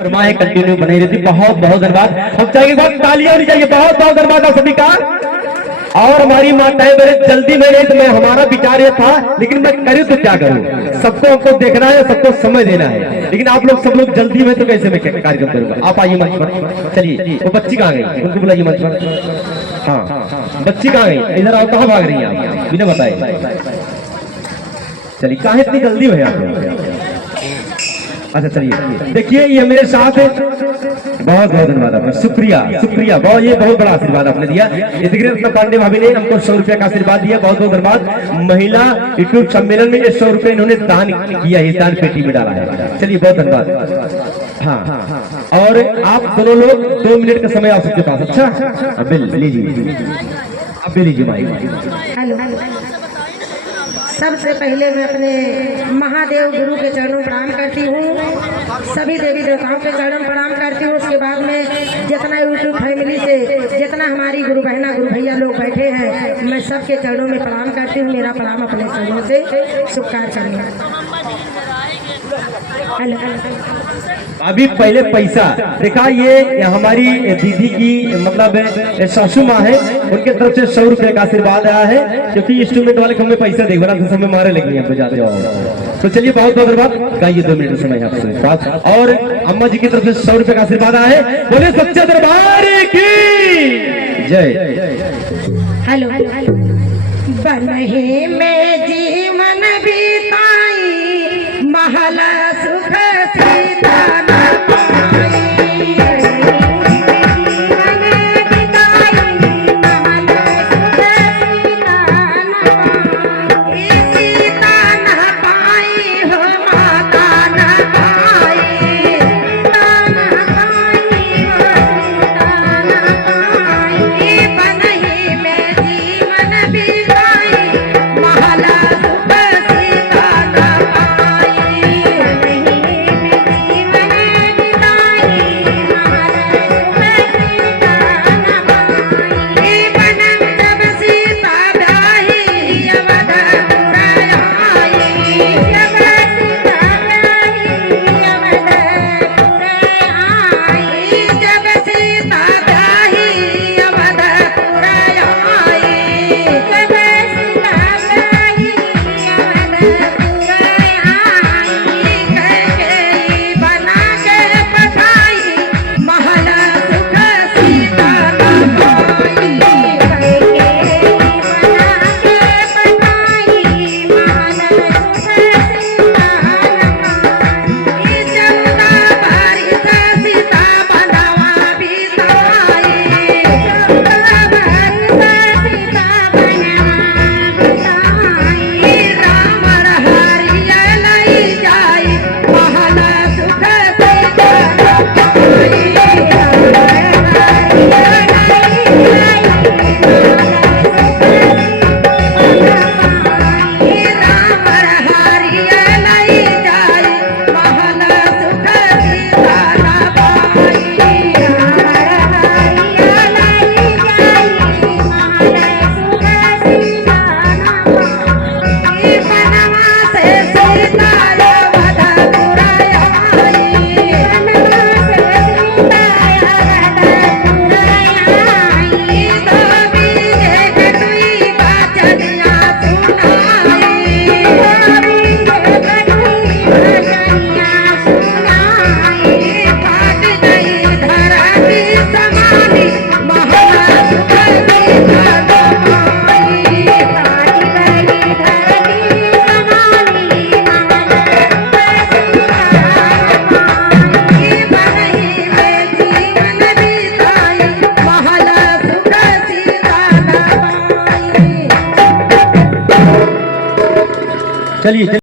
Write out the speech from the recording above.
है कंटिन्यू बनी रहती। बहुत बहुत धन्यवाद। हम चाहिए बहुत तालियां होनी चाहिए। बहुत बहुत धन्यवाद आप सभी का। और हमारी माताएं बड़े जल्दी में नहीं तो मैं हमारा विचार ये था, लेकिन मैं करूँ तो क्या करूँ, सबको हमको देखना है, सबको समय देना है, लेकिन आप लोग सब लोग जल्दी में तो कैसे मैं कार्यक्रम करूंगा। आप आइए मंच पर। चलिए वो बच्ची कहाँ गई, उनको बुलाइए मंच पर। हाँ बच्ची कहाँ गई, इधर आओ। कहाँ भाग रही है आप बिना बताए। चलिए कहाँ इतनी जल्दी हो आप। अच्छा चलिए देखिए ये मेरे साथ बहुत बहुत धन्यवाद आपका। शुक्रिया शुक्रिया बहुत, ये बहुत बड़ा आशीर्वाद आपने दिया। ये देखिए रत्ना पांडे भाभी ने हमको 100 रुपया का आशीर्वाद दिया। बहुत बहुत धन्यवाद। महिला यूट्यूब सम्मेलन में ये 100 रुपये इन्होंने दान किया है, दान पेटी में डाला है। चलिए बहुत धन्यवाद। हाँ और आप दोनों लोग 2 मिनट का समय आप सबके पास। अच्छा अब लीजिए, अब लीजिए माइक। हेलो, सबसे पहले मैं अपने महादेव गुरु के चरणों प्रणाम करती हूँ। सभी देवी देवताओं के चरणों प्रणाम करती हूँ। उसके बाद में जितना यूट्यूब फैमिली से जितना हमारी गुरु बहना गुरु भैया लोग बैठे हैं, मैं सबके चरणों में प्रणाम करती हूँ। मेरा प्रणाम अपने चरणों से स्वीकार करेंगे। अभी पहले पैसा देखा, ये हमारी दीदी की मतलब सासू माँ है, उनके तरफ से 100 रुपये का आशीर्वाद आया है, क्योंकि इंस्ट्रूमेंट वाले हमें पैसा देख बना समय मारे लगी है बजाते हो। तो चलिए बहुत बहुत धन्यवाद। गाइए 2 मिनट समय आपसे बात। और अम्मा जी की तरफ से 100 रुपये का आशीर्वाद आया है। बोले सच्चे दरबार की जय। हेलो, बनहे में जीवन बिताई महला सुख सीता चलिए।